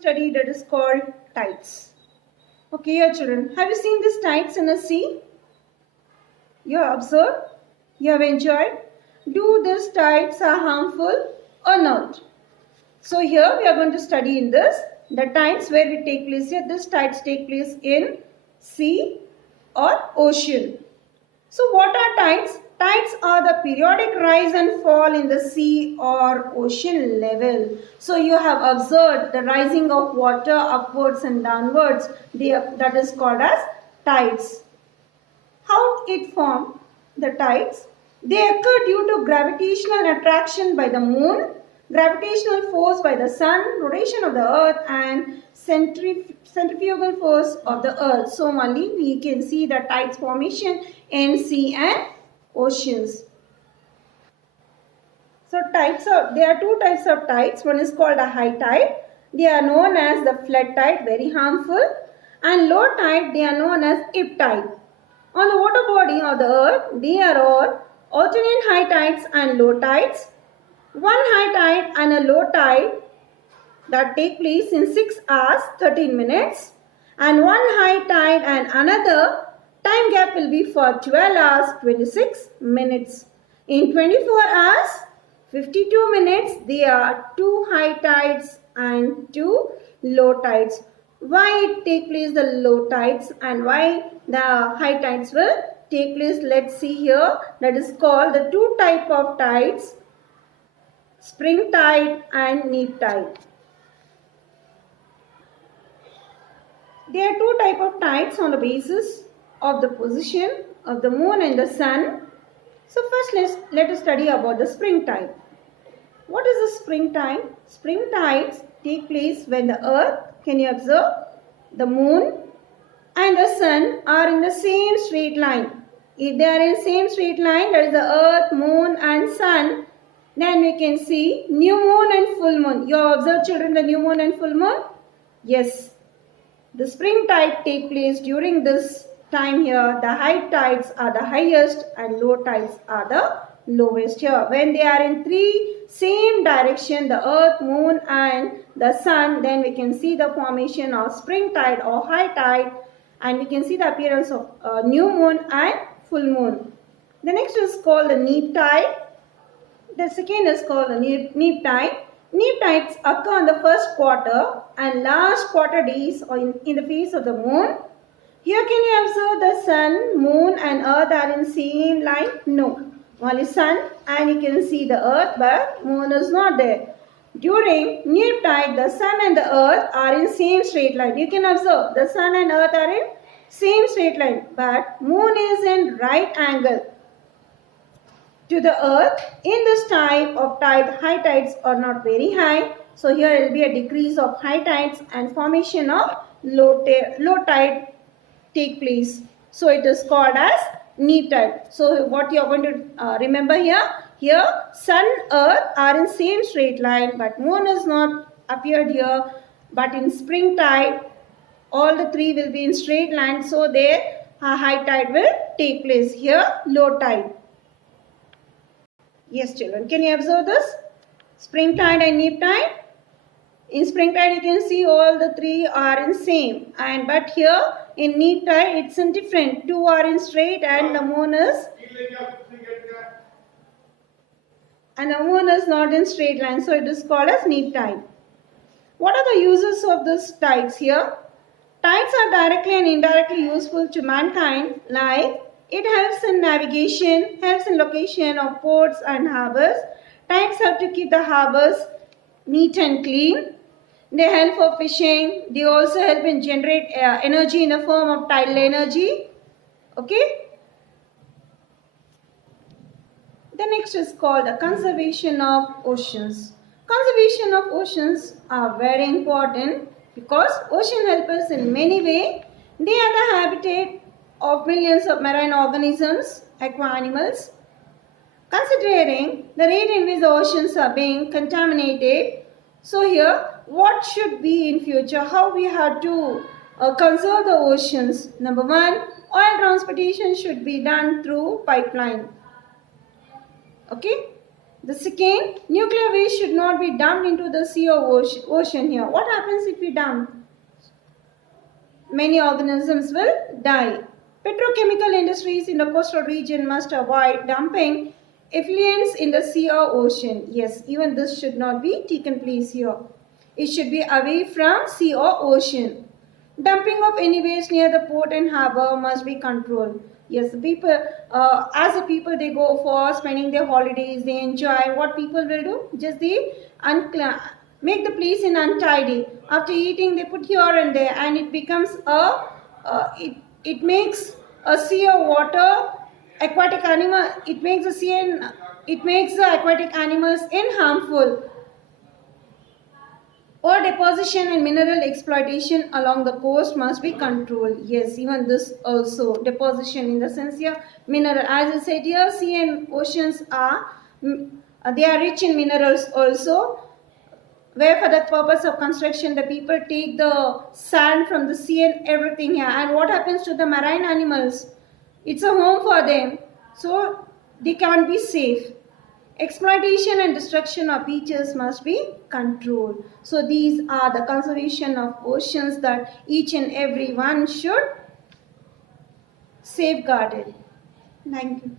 Study that is called tides. Okay, your children, have you seen these tides in the sea? You have observed? You have enjoyed? Do these tides are harmful or not? So here we are going to study in this the tides where we take place here. These tides take place in sea or ocean. So what are tides? Tides are the periodic rise and fall in the sea or ocean level. So you have observed the rising of water upwards and downwards. That is called as tides. How it form the tides? They occur due to gravitational attraction by the moon, gravitational force by the sun, rotation of the earth and centrifugal force of the earth. So only we can see the tides formation in sea and oceans. So there are two types of tides. One is called a high tide. They are known as the flood tide, very harmful. And low tide, they are known as ebb tide. On the water body of the earth, they are all alternate high tides and low tides. One high tide and a low tide that take place in 6 hours 13 minutes, and one high tide and another time gap will be for 12 hours 26 minutes. In 24 hours 52 minutes there are 2 high tides and 2 low tides. Why it take place the low tides and why the high tides will take place? Let's see here. That is called the two type of tides, spring tide and neap tide. There are two type of tides on the basis of the position of the moon and the sun. So first let us study about the spring tide. What is the spring tide? Spring tides take place when the earth, can you observe, the moon and the sun are in the same straight line. If they are in same straight line, that is the earth, moon and sun, then we can see new moon and full moon. You have observed, children, the new moon and full moon? Yes. The spring tide take place during this time here. The high tides are the highest and low tides are the lowest here. When they are in three same direction, the earth, moon and the sun, then we can see the formation of spring tide or high tide, and we can see the appearance of new moon and full moon. The next is called the neap tide. The second is called the neap tide. Neap tides occur in the first quarter and last quarter days or in the phase of the moon. Here can you observe the sun, moon and earth are in same line? No. Only sun and you can see the earth but moon is not there. During neap tide, the sun and the earth are in same straight line. You can observe the sun and earth are in same straight line but moon is in right angle to the earth. In this type of tide, high tides are not very high. So here it will be a decrease of high tides and formation of low tide take place. So it is called as neap tide. So what you are going to remember here? Here sun, earth are in same straight line but moon is not appeared here. But in spring tide, all the three will be in straight line. So there a high tide will take place. Here low tide. Yes, children, can you observe this? Spring tide and neap tide. In spring tide, you can see all the three are in same. But here in neap tide, it's in different. Two are in straight and the moon is not in straight line. So it is called as neap tide. What are the uses of these tides here? Tides are directly and indirectly useful to mankind, like it helps in navigation, helps in location of ports and harbors. Tides help to keep the harbors neat and clean. They help for fishing. They also help in generate energy in the form of tidal energy. Okay. The next is called the conservation of oceans. Conservation of oceans are very important because ocean help us in many ways. They are the habitat of millions of marine organisms, aqua animals. Considering the rate in which the oceans are being contaminated, so here what should be in future, how we have to conserve the oceans. Number one, oil transportation should be done through pipeline. Okay, The second, nuclear waste should not be dumped into the sea or ocean here. What happens if we dump? Many organisms will die. Petrochemical industries in the coastal region must avoid dumping effluents in the sea or ocean. Yes, even this should not be taken place here. It should be away from sea or ocean. Dumping of any waste near the port and harbor must be controlled. Yes, the people, as the people, they go for spending their holidays, they enjoy. What people will do? Just they make the place in untidy. After eating, they put here and there, and it becomes it makes a sea of water, aquatic animal. It makes the sea and it makes the aquatic animals in harmful. Or deposition and mineral exploitation along the coast must be controlled. Yes, even this also, deposition in the sense here, mineral. As I said here, sea and oceans are, they are rich in minerals also. Where for the purpose of construction, the people take the sand from the sea and everything here. And what happens to the marine animals? It's a home for them. So they can't be safe. Exploitation and destruction of beaches must be controlled. So these are the conservation of oceans that each and every one should safeguard it. Thank you.